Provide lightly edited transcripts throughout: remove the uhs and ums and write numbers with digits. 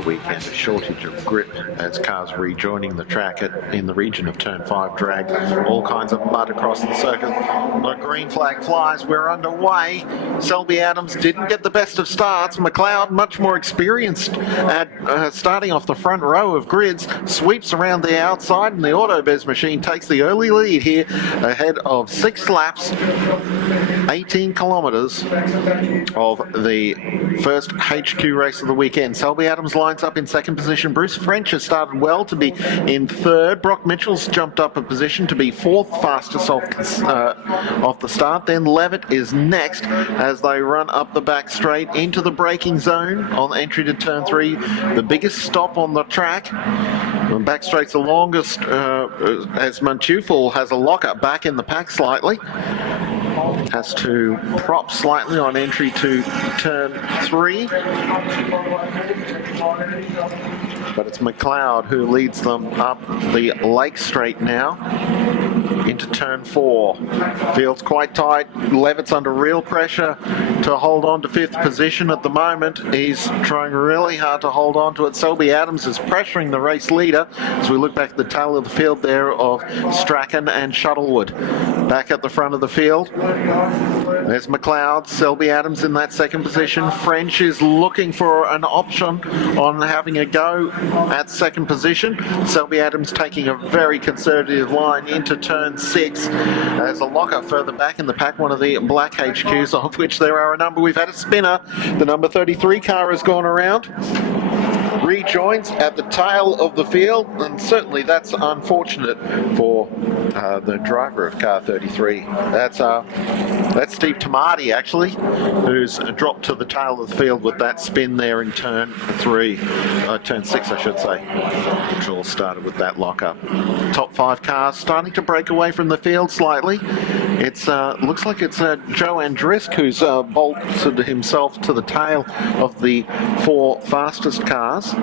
the weekend, a shortage of grip as cars rejoining the track in the region of Turn 5 drag all kinds of mud across the circuit. The green flag flies, we're underway. Selby Adams didn't get the best of starts. McLeod, much more experienced at starting off the front row of grids, sweeps around the outside, and the Autobez machine takes the early lead here ahead of 6 laps, 18 kilometres of the first HQ race of the weekend. Selby Adams lines up in second position. Bruce French has started well to be in third. Brock Mitchell's jumped up a position to be fourth fastest off the start. Then Levitt is next as they run up the back straight into the braking zone on entry to turn 3. The biggest stop on the track. The back straight's the longest as Mantufel has a lockup back in the pack slightly. Has to prop slightly on entry to turn 3. But it's McLeod who leads them up the Lake Straight now into turn 4. Field's quite tight. Levitt's under real pressure to hold on to 5th position at the moment. He's trying really hard to hold on to it. Selby Adams is pressuring the race leader as we look back at the tail of the field there of Strachan and Shuttlewood. Back at the front of the field, there's McLeod. Selby Adams in that second position. French is looking for an option on having a go at second position. Selby Adams taking a very conservative line into turn 6. There's a locker further back in the pack, one of the black HQs, of which there are a number. We've had a spinner. The number 33 car has gone around. Rejoins at the tail of the field, and certainly that's unfortunate for the driver of car 33. That's Steve Tamati actually, who's dropped to the tail of the field with that spin there in turn 6 I should say, which all started with that lockup. Top 5 cars starting to break away from the field slightly. It's looks like it's Joe Andrisk who's bolted himself to the tail of the 4 fastest cars.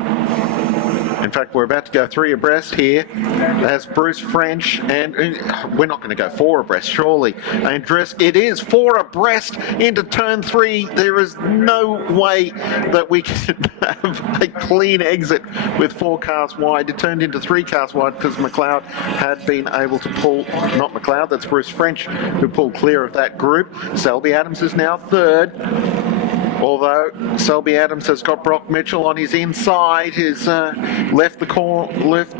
In fact, we're about to go 3 abreast here as Bruce French, and we're not going to go 4 abreast, surely. And it is 4 abreast into turn 3. There is no way that we can have a clean exit with 4 cars wide. It turned into 3 cars wide because McLeod had been able to pull, not McLeod, that's Bruce French who pulled clear of that group. Selby Adams is now third. Although Selby Adams has got Brock Mitchell on his inside, he's left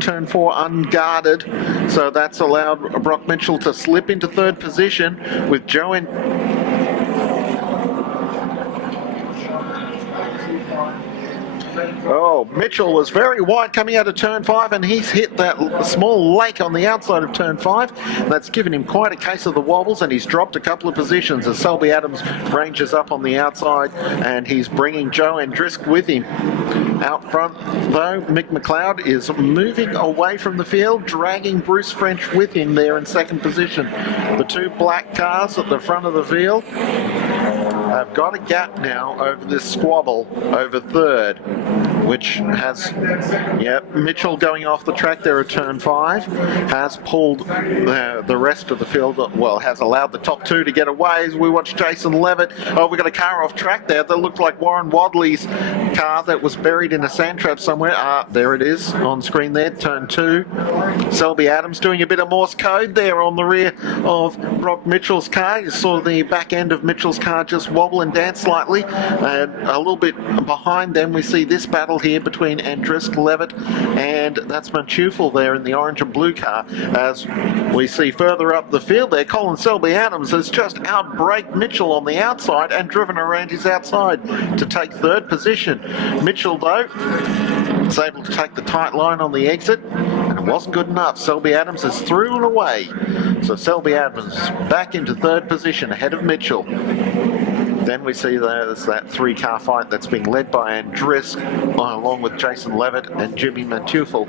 turn 4 unguarded, so that's allowed Brock Mitchell to slip into third position with Joe and Mitchell was very wide coming out of turn 5, and he's hit that small lake on the outside of turn 5. That's given him quite a case of the wobbles, and he's dropped a couple of positions as Selby Adams ranges up on the outside, and he's bringing Joe Andrisk with him. Out front, though, Mick McLeod is moving away from the field, dragging Bruce French with him there in second position. The 2 black cars at the front of the field have got a gap now over this squabble over third, which has, Mitchell going off the track there at turn 5, has pulled the rest of the field, well, has allowed the top 2 to get away as we watch Jason Levitt. We got a car off track there that looked like Warren Wadley's car that was buried in a sand trap somewhere. There it is on screen there, turn 2. Selby Adams doing a bit of Morse code there on the rear of Brock Mitchell's car. You saw the back end of Mitchell's car just wobble and dance slightly, and a little bit behind them we see this battle here between Andrisk, Levitt, and that's Mantufel there in the orange and blue car. As we see further up the field there, Colin Selby Adams has just outbraked Mitchell on the outside and driven around his outside to take third position. Mitchell, though, was able to take the tight line on the exit, and it wasn't good enough. Selby Adams is through and away. So Selby Adams back into third position ahead of Mitchell. Then we see there's that 3-car fight that's being led by Andrisk along with Jason Levitt and Jimmy Mantufel.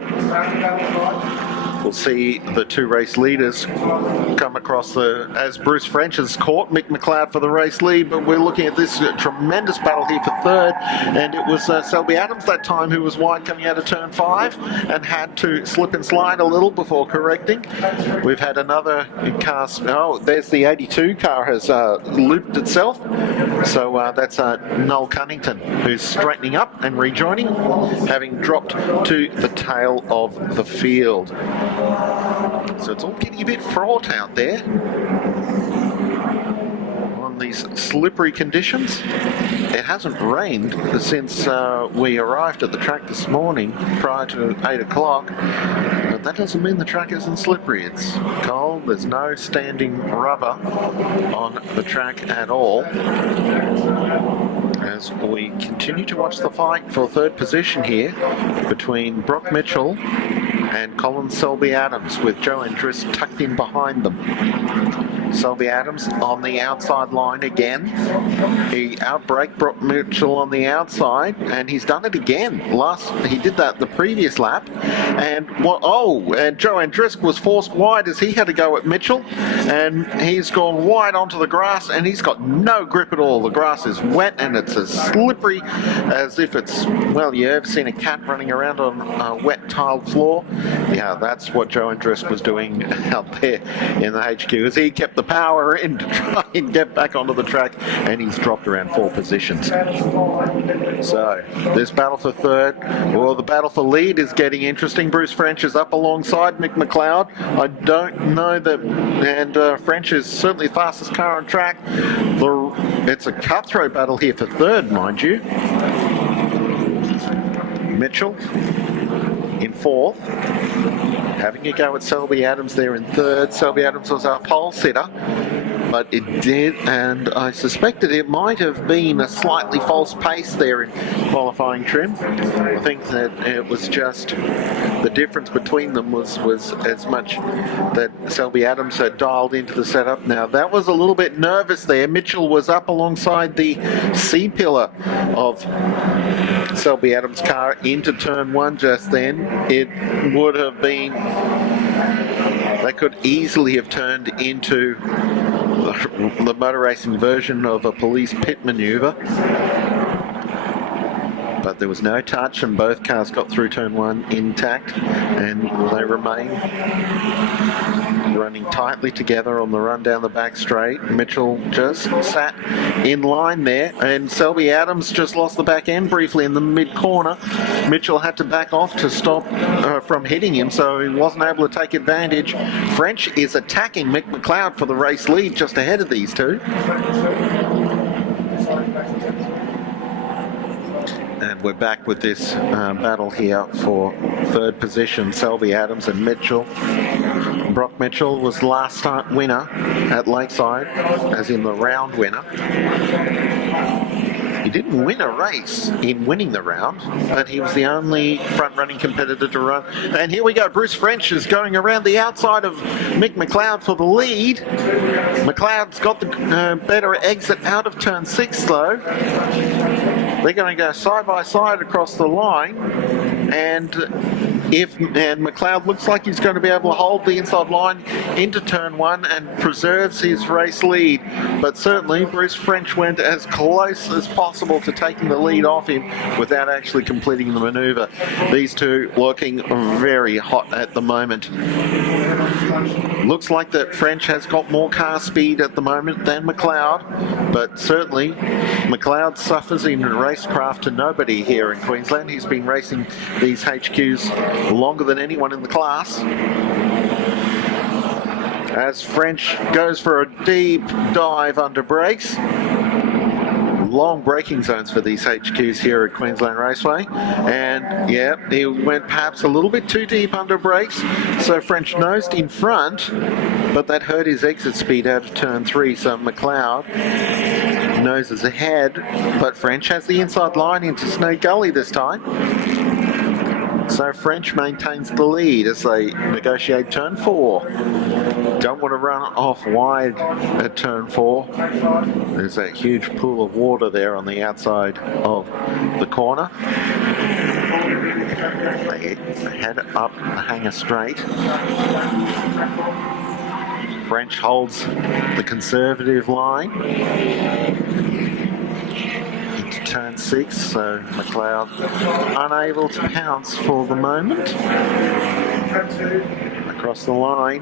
we'll see the two race leaders come across as Bruce French has caught Mick McLeod for the race lead, but we're looking at this tremendous battle here for third, and it was Selby Adams that time who was wide coming out of turn 5 and had to slip and slide a little before correcting. We've had another car, there's the 82 car has looped itself, so that's Noel Cunnington who's straightening up and rejoining, having dropped to the tail of the field. So it's all getting a bit fraught out there on these slippery conditions. It hasn't rained since we arrived at the track this morning prior to 8 o'clock, but that doesn't mean the track isn't slippery. It's cold, there's no standing rubber on the track at all. As we continue to watch the fight for third position here between Brock Mitchell and Colin Selby Adams, with Joe Andris tucked in behind them. Selby Adams on the outside line again. He outbraked Brock Mitchell on the outside, and he's done it again. He did that the previous lap, and Joe Andrisk was forced wide as he had to go at Mitchell, and he's gone wide onto the grass, and he's got no grip at all. The grass is wet and it's as slippery as if it's, well, you ever seen a cat running around on a wet tiled floor? Yeah, that's what Joe Andrisk was doing out there in the HQ, as he kept the power in to try and get back onto the track, and he's dropped around 4 positions. So this battle for third, well, the battle for lead is getting interesting. Bruce French is up alongside Mick McLeod. I don't know that, and French is certainly the fastest car on track. It's a cutthroat battle here for third, mind you. Mitchell in fourth, having a go at Selby Adams there in third. Selby Adams was our pole sitter, but it did, and I suspected it might have been a slightly false pace there in qualifying trim. I think that it was just the difference between them was as much that Selby Adams had dialed into the setup. Now that was a little bit nervous there. Mitchell was up alongside the C-pillar of Selby Adams' car into turn 1 just then. It would have been, they could easily have turned into the motor racing version of a police pit maneuver, but there was no touch, and both cars got through turn 1 intact, and they remain running tightly together on the run down the back straight. Mitchell just sat in line there, and Selby Adams just lost the back end briefly in the mid corner. Mitchell had to back off to stop from hitting him, so he wasn't able to take advantage. French is attacking Mick McLeod for the race lead just ahead of these two. And we're back with this battle here for third position, Selby Adams and Mitchell. Brock Mitchell was last start winner at Lakeside, as in the round winner. He didn't win a race in winning the round, but he was the only front-running competitor to run. And here we go, Bruce French is going around the outside of Mick McLeod for the lead. McLeod's got the better exit out of turn 6 though. They're going to go side by side across the line, and McLeod looks like he's going to be able to hold the inside line into turn 1 and preserves his race lead. But certainly Bruce French went as close as possible to taking the lead off him without actually completing the manoeuvre. These two looking very hot at the moment. Looks like that French has got more car speed at the moment than McLeod, but certainly McLeod suffers in racecraft to nobody here in Queensland. He's been racing these HQs longer than anyone in the class. As French goes for a deep dive under brakes. Long braking zones for these HQs here at Queensland Raceway, and yeah, he went perhaps a little bit too deep under brakes, so French nosed in front, but that hurt his exit speed out of turn 3, so McLeod noses ahead, but French has the inside line into Snake Gully this time. So French maintains the lead as they negotiate turn 4. Don't want to run off wide at turn 4. There's that huge pool of water there on the outside of the corner. They head up the hanger straight. French holds the conservative line into turn 6, so McLeod unable to pounce for the moment. Across the line.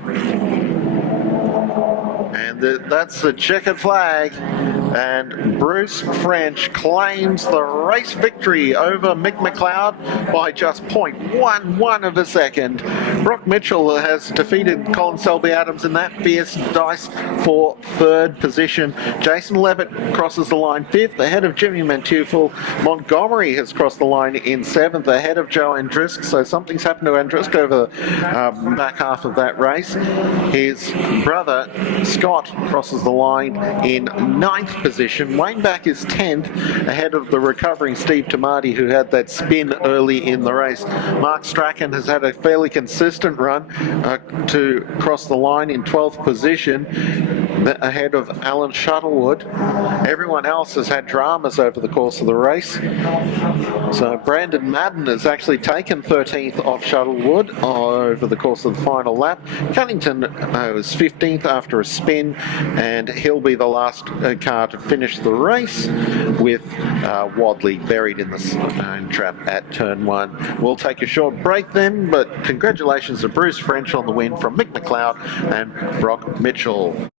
And that's the checkered flag. And Bruce French claims the race victory over Mick McLeod by just 0.11 of a second. Brock Mitchell has defeated Colin Selby-Adams in that fierce dice for 3rd position. Jason Levitt crosses the line 5th, ahead of Jimmy Mantufel. Montgomery has crossed the line in 7th, ahead of Joe Andrisk. So something's happened to Andrisk over the back half of that race. His brother Scott crosses the line in 9th position. Wayne Back is 10th, ahead of the recovering Steve Tamati, who had that spin early in the race. Mark Strachan has had a fairly consistent run to cross the line in 12th position, ahead of Alan Shuttlewood. Everyone else has had dramas over the course of the race. So Brandon Madden has actually taken 13th off Shuttlewood over the course of the final lap. Cunnington was 15th after a spin, and he'll be the last car to finish the race, with Wadley buried in the stone trap at turn 1. We'll take a short break then, but congratulations to Bruce French on the win from Mick McLeod and Brock Mitchell.